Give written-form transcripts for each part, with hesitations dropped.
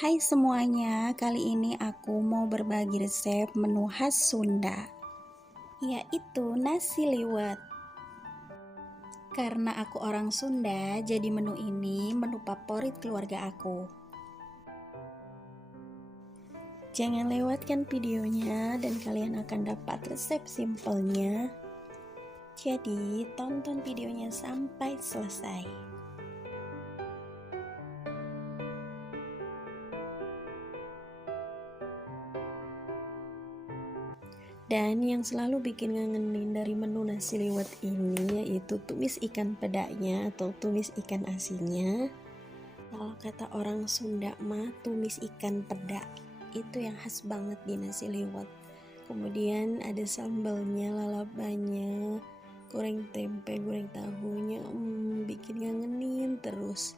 Hai semuanya, kali ini aku mau berbagi resep menu khas Sunda, yaitu nasi liwet. Karena aku orang Sunda, jadi menu ini menu favorit keluarga aku. Jangan lewatkan videonya dan kalian akan dapat resep simpelnya. Jadi, tonton videonya sampai selesai. Dan yang selalu bikin ngangenin dari menu nasi liwet ini yaitu tumis ikan pedanya atau tumis ikan asinnya. Kalau kata orang Sunda mah tumis ikan peda itu yang khas banget di nasi liwet. Kemudian ada sambalnya, lalapannya, goreng tempe, goreng tahunya, bikin ngangenin terus.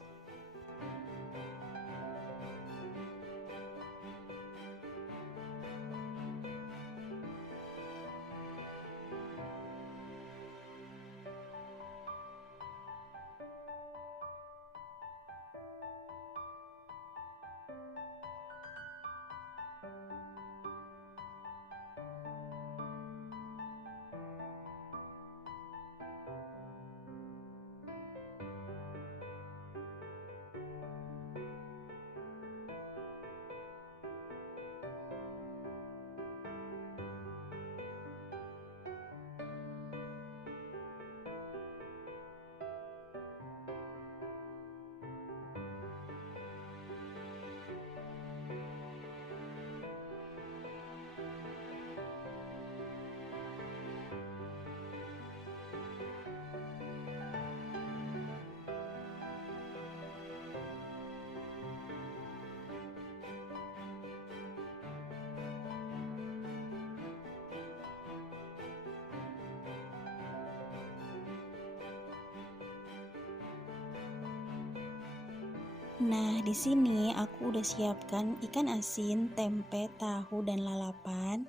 Nah, di sini aku udah siapkan ikan asin, tempe, tahu, dan lalapan.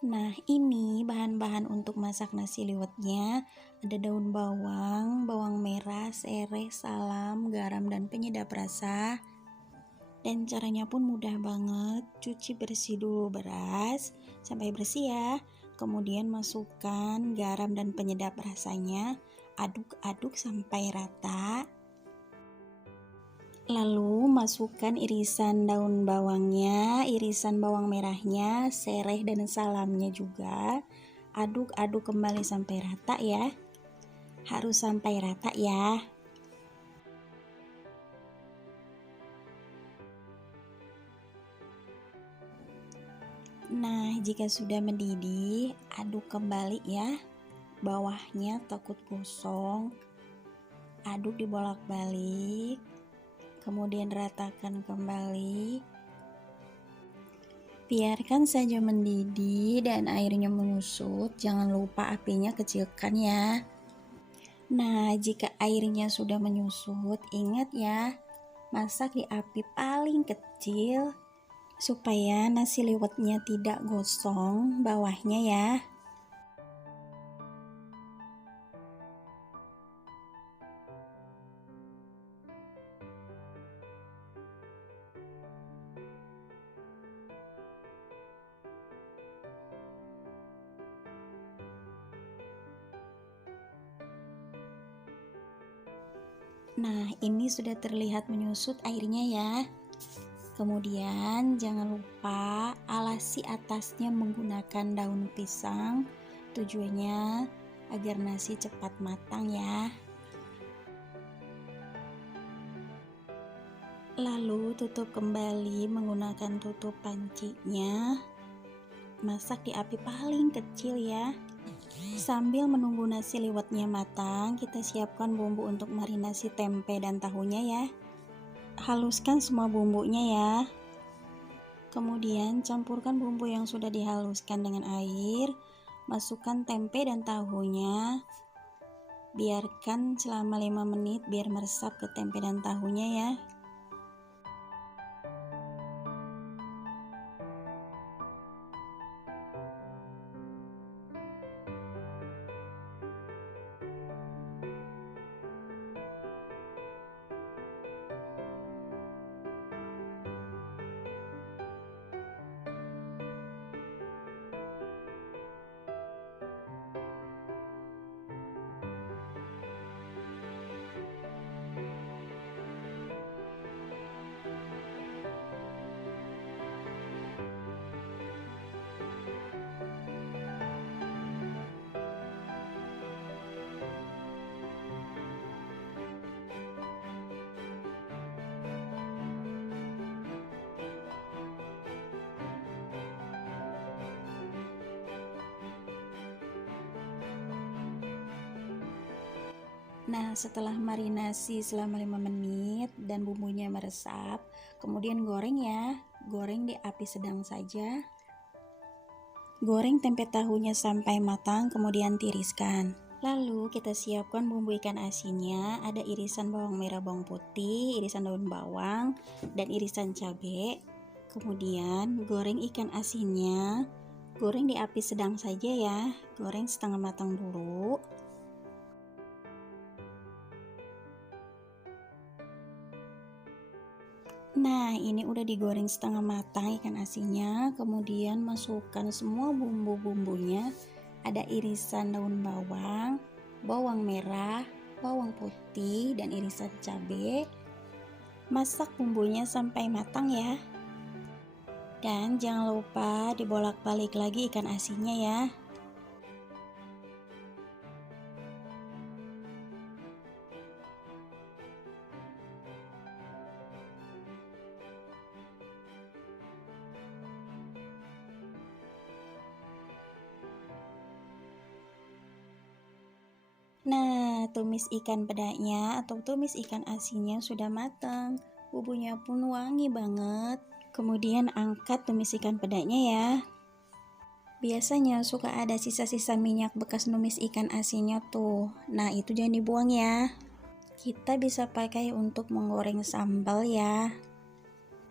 Nah, ini bahan-bahan untuk masak nasi liwetnya. Ada daun bawang, bawang merah, sereh, salam, garam, dan penyedap rasa. Dan caranya pun mudah banget. Cuci bersih dulu beras sampai bersih ya. Kemudian masukkan garam dan penyedap rasanya. Aduk-aduk sampai rata. Lalu masukkan irisan daun bawangnya, irisan bawang merahnya, sereh dan salamnya juga. Aduk-aduk kembali sampai rata ya. Harus sampai rata ya. Nah, jika sudah mendidih, aduk kembali ya. Bawahnya takut gosong. Aduk dibolak-balik. Kemudian ratakan kembali. Biarkan saja mendidih dan airnya menyusut. Jangan lupa apinya kecilkan ya. Nah, jika airnya sudah menyusut, ingat ya, masak di api paling kecil supaya nasi liwetnya tidak gosong bawahnya ya. Nah, ini sudah terlihat menyusut airnya ya. Kemudian jangan lupa alasi atasnya menggunakan daun pisang. Tujuannya agar nasi cepat matang ya. Lalu tutup kembali menggunakan tutup pancinya. Masak di api paling kecil ya. Sambil menunggu nasi liwetnya matang, kita siapkan bumbu untuk marinasi tempe dan tahunya ya. Haluskan semua bumbunya ya. Kemudian campurkan bumbu yang sudah dihaluskan dengan air. Masukkan tempe dan tahunya. Biarkan selama 5 menit biar meresap ke tempe dan tahunya ya. Nah, setelah marinasi selama 5 menit dan bumbunya meresap, kemudian goreng ya. Goreng di api sedang saja. Goreng tempe tahunya sampai matang, kemudian tiriskan. Lalu kita siapkan bumbu ikan asinnya, ada irisan bawang merah, bawang putih, irisan daun bawang, dan irisan cabai. Kemudian goreng ikan asinnya, goreng di api sedang saja ya, goreng setengah matang dulu. Nah, ini udah digoreng setengah matang ikan asinnya, kemudian masukkan semua bumbu-bumbunya. Ada irisan daun bawang, bawang merah, bawang putih, dan irisan cabai. Masak bumbunya sampai matang ya. Dan jangan lupa dibolak-balik lagi ikan asinnya ya. Nah, tumis ikan pedanya atau tumis ikan asinnya sudah matang. Bumbunya pun wangi banget. Kemudian angkat tumis ikan pedanya ya. Biasanya suka ada sisa-sisa minyak bekas numis ikan asinnya tuh. Nah, itu jangan dibuang ya. Kita bisa pakai untuk menggoreng sambal ya.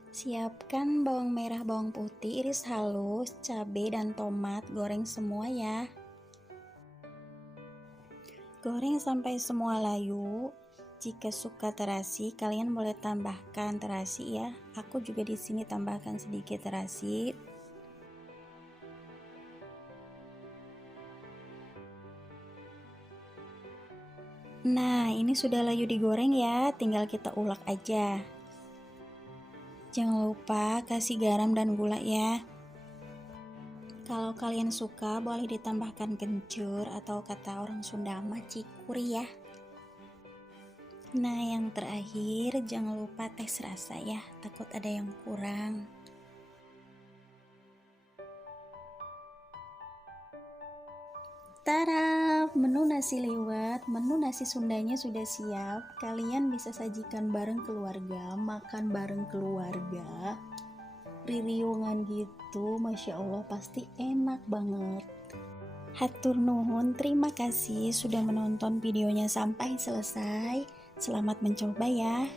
Siapkan bawang merah, bawang putih, iris halus, cabai dan tomat, goreng semua ya. Goreng sampai semua layu. Jika suka terasi, kalian boleh tambahkan terasi ya. Aku juga di sini tambahkan sedikit terasi. Nah, ini sudah layu digoreng ya, tinggal kita ulek aja. Jangan lupa kasih garam dan gula ya. Kalau kalian suka, boleh ditambahkan kencur atau kata orang Sunda mah cikuri ya. Nah, yang terakhir jangan lupa tes rasa ya, takut ada yang kurang. Tara, menu nasi liwet, menu nasi Sundanya sudah siap. Kalian bisa sajikan bareng keluarga, makan bareng keluarga. Ririungan gitu, Masya Allah pasti enak banget. Hatur nuhun, terima kasih sudah menonton videonya sampai selesai. Selamat mencoba ya.